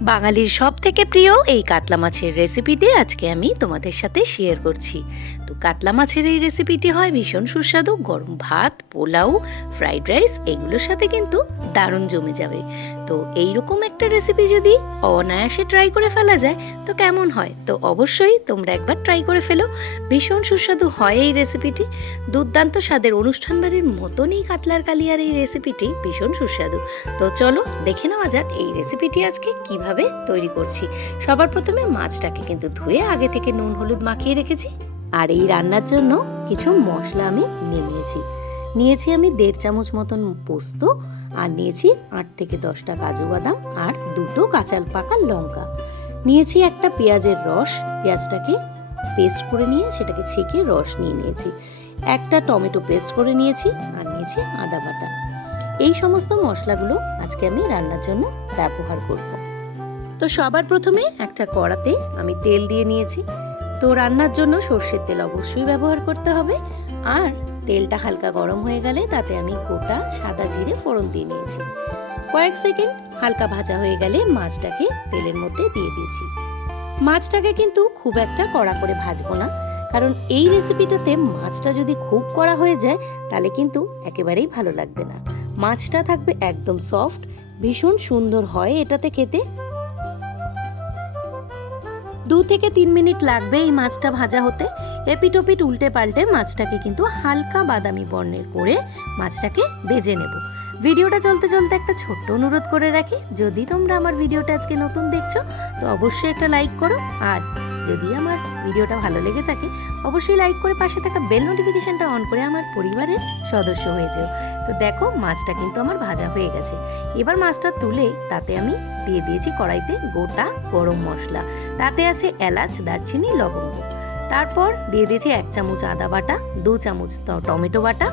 বাঙালির সব থেকে প্রিয় এই কাতলা মাছের রেসিপিটি আজকে আমি তোমাদের সাথে শেয়ার করছি। তো কাতলা মাছের এই রেসিপিটি হয় ভীষণ সুস্বাদু। গরম ভাত, পোলাও ফ্রাইড রাইস এগুলোর সাথে কিন্তু দারুণ জমে যাবে। তো এইরকম একটা রেসিপি যদি অনায়াসে ট্রাই করে ফেলা যায়, তো কেমন হয়? তো অবশ্যই তোমরা একবার ট্রাই করে ফেলো। ভীষণ সুস্বাদু হয় এই রেসিপিটি দুর্দান্ত স্বাদের অনুষ্ঠান বাড়ির মতনই কাতলার কালিয়ার এই রেসিপিটি ভীষণ সুস্বাদু। তো চলো দেখে নেওয়া যাক এই রেসিপিটি আজকে কীভাবে তৈরি করছি। সবার প্রথমে মাছটাকে কিন্তু ধুয়ে আগে থেকে নুন, হলুদ মাখিয়ে রেখেছি। আর এই রান্নার জন্য কিছু মশলা আমি নিয়ে নিয়েছি। নিয়েছি আমি দেড় চামচ মতন পোস্ত আর নিয়েছি আট থেকে দশটা কাজু বাদাম আর দুটো কাঁচাল পাকা লঙ্কা। নিয়েছি একটা পেঁয়াজের রস। পেঁয়াজটাকে পেস্ট করে নিয়ে সেটাকে ছেঁকে রস নিয়ে নিয়েছি। একটা টমেটো পেস্ট করে নিয়েছি আর নিয়েছি আদা বাটা। এই সমস্ত মশলাগুলো আজকে আমি রান্নার জন্য ব্যবহার করব। তো সবার প্রথমে একটা কড়াতে আমি তেল দিয়ে নিয়েছি। তো রান্নার জন্য সর্ষের তেল অবশ্যই ব্যবহার করতে হবে। আর তেলটা হালকা গরম হয়ে গেলে তাতে আমি গোটা সাদা জিরে ফোড়ন দিয়ে নিয়েছি। কয়েক সেকেন্ড হালকা ভাজা হয়ে গেলে মাছটাকে তেলের মধ্যে দিয়ে দিয়েছি। মাছটাকে কিন্তু খুব একটা কড়া করে ভাজবো না, কারণ এই রেসিপিটাতে মাছটা যদি খুব কড়া হয়ে যায়, তাহলে কিন্তু একেবারেই ভালো লাগবে না। মাছটা থাকবে একদম সফট, ভীষণ সুন্দর হয় এটাতে খেতে। দু থেকে তিন মিনিট লাগবে এই মাছটা ভাজা হতে। এপিটোপিট উল্টে পাল্টে মাছটাকে কিন্তু হালকা বাদামি বর্ণের করে মাছটাকে ভেজে নেব। ভিডিওটা চলতে চলতে একটা ছোট্ট অনুরোধ করে রাখি। যদি তোমরা আমার ভিডিওটা আজকে নতুন দেখছ, তো অবশ্যই একটা লাইক করো আর যদি আমার ভিডিওটা ভালো লেগে থাকে, অবশ্যই লাইক করে পাশে থাকা বেল নোটিফিকেশনটা অন করে আমার পরিবারের সদস্য হয়ে যেও। তো দেখো, মাছটা কিন্তু আমার ভাজা হয়ে গেছে। এবার মাছটা তুলে তাতে আমি দিয়ে দিয়েছি কড়াইতে গোটা গরম মশলা। তাতে আছে এলাচ, দারচিনি, লবঙ্গ। তারপর দিয়ে দিয়েছি এক চামচ আদা বাটা, দু চামচ টমেটো বাটা।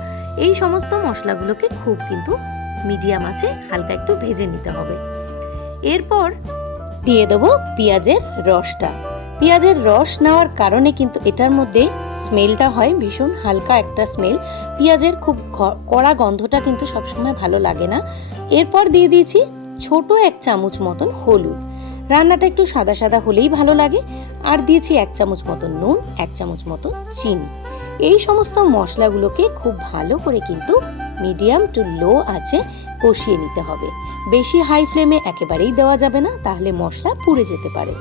এই সমস্ত মশলাগুলোকে খুব কিন্তু মিডিয়াম আছে, হালকা একটু ভেজে নিতে হবে। এরপর দিয়ে দেবো পেঁয়াজের রসটা। পেঁয়াজের রস নেওয়ার কারণে কিন্তু এটার মধ্যে স্মেলটা হয়, ভীষণ হালকা একটা স্মেল। পেঁয়াজের খুব কড়া গন্ধটা কিন্তু সবসময় ভালো লাগে না। এরপর দিয়ে দিয়েছি ছোট এক চামচ মতন হলুদ। রান্নাটা একটু সাদা সাদা হলেই ভালো লাগে। আর দিয়েছি এক চামচ মতন নুন, এক চামচ মতন চিনি। এই সমস্ত মশলাগুলোকে খুব ভালো করে কিন্তু মিডিয়াম টু লো আছে কষিয়ে নিতে হবে। বেশি হাই ফ্লেমে একেবারেই দেওয়া যাবে না, তাহলে মশলা পুড়ে যেতে পারে।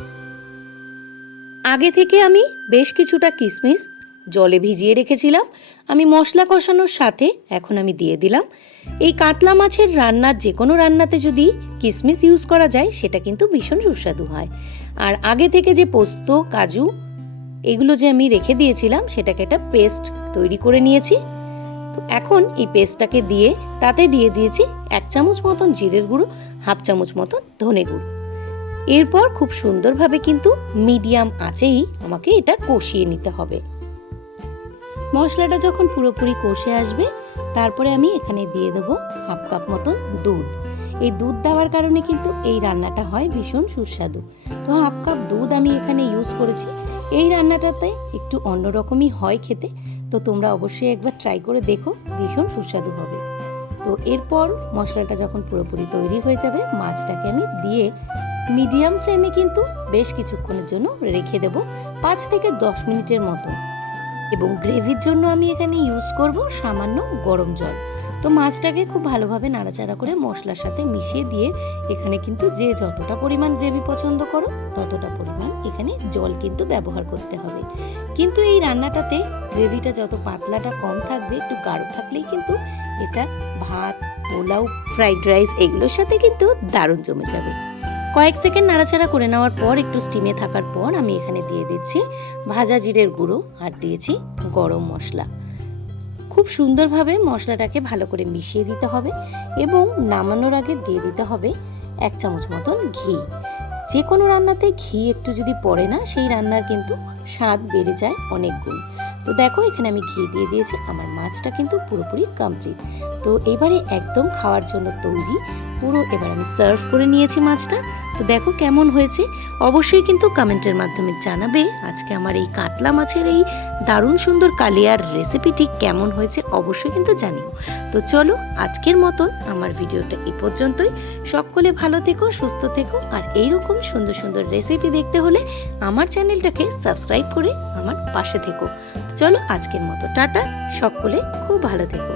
আগে থেকে আমি বেশ কিছুটা কিশমিশ জলে ভিজিয়ে রেখেছিলাম। আমি মশলা কষানোর সাথে এখন আমি দিয়ে দিলাম। এই কাতলা মাছের রান্নার যে কোনো রান্নাতে যদি কিশমিশ ইউজ করা যায়, সেটা কিন্তু ভীষণ সুস্বাদু হয়। আর আগে থেকে যে পোস্ত, কাজু এগুলো যে আমি রেখে দিয়েছিলাম, সেটাকে একটা পেস্ট তৈরি করে নিয়েছি। এখন এই পেস্টটাকে দিয়ে তাতে দিয়ে দিয়েছি এক চামচ মতন জিরের গুঁড়ো, হাফ চামচ মতন ধনে গুঁড়ো। এরপর খুব সুন্দরভাবে কিন্তু মিডিয়াম আঁচেই আমাকে এটা কষিয়ে নিতে হবে। মশলাটা যখন পুরোপুরি কষে আসবে, তারপরে আমি এখানে দিয়ে দেবো হাফ কাপ মতন দুধ। এই দুধ দেওয়ার কারণে কিন্তু এই রান্নাটা হয় ভীষণ সুস্বাদু। তো হাফ কাপ দুধ আমি এখানে ইউজ করেছি। এই রান্নাটাতে একটু অন্যরকমই হয় খেতে, তো তোমরা অবশ্যই একবার ট্রাই করে দেখো, ভীষণ সুস্বাদু হবে। তো এরপর মশলাটা যখন পুরোপুরি তৈরি হয়ে যাবে, মাছটাকে আমি দিয়ে মিডিয়াম ফ্লেমে কিন্তু বেশ কিছুক্ষণের জন্য রেখে দেব পাঁচ থেকে দশ মিনিটের মতো। এবং গ্রেভির জন্য আমি এখানে ইউজ করব সামান্য গরম জল। তো মাছটাকে খুব ভালোভাবে নাড়াচাড়া করে মশলার সাথে মিশিয়ে দিয়ে এখানে কিন্তু যে যতটা পরিমাণ গ্রেভি পছন্দ করো, ততটা পরিমাণ এখানে জল কিন্তু ব্যবহার করতে হবে। কিন্তু এই রান্নাটাতে গ্রেভিটা যত পাতলাটা কম থাকবে, একটু গাঢ় থাকলেই কিন্তু এটা ভাত, পোলাও ফ্রাইড রাইস এগুলোর সাথে কিন্তু দারুণ জমে যাবে। কয়েক সেকেন্ড নাড়াচাড়া করে নেওয়ার পর একটু স্টিমে থাকার পর আমি এখানে দিয়ে দিচ্ছি ভাজা জিরের গুঁড়ো আর দিয়েছি গরম মশলা। খুব সুন্দরভাবে মশলাটাকে ভালো করে মিশিয়ে দিতে হবে এবং নামানোর আগে দিয়ে দিতে হবে এক চামচ মতন ঘি। যে কোনো রান্নাতে ঘি একটু যদি পড়ে না, সেই রান্নার কিন্তু স্বাদ বেড়ে যায় অনেক গুণ। তো দেখো, এখানে আমি ঘি দিয়ে দিয়েছি, আমার মাছটা কিন্তু পুরোপুরি কমপ্লিট তো এবারে একদম খাওয়ার জন্য তৈরি পুরো, এবার আমি সার্ভ করে নিয়েছি মাছটা। তো দেখো কেমন হয়েছে। অবশ্যই কিন্তু কমেন্টের মাধ্যমে জানাবে আজকে আমার এই কাতলা মাছের এই দারুণ সুন্দর কালিয়ার রেসিপিটি কেমন হয়েছে, অবশ্যই কিন্তু জানিও। তো চলো আজকের মতন আমার ভিডিওটা এই পর্যন্তই। সকলে ভালো থেকো, সুস্থ থেকো, আর এইরকম সুন্দর সুন্দর রেসিপি দেখতে হলে আমার চ্যানেলটাকে সাবস্ক্রাইব করে আমার পাশে থেকো। চলো আজকের মতো, টাটা। সকলে খুব ভালো থেকো।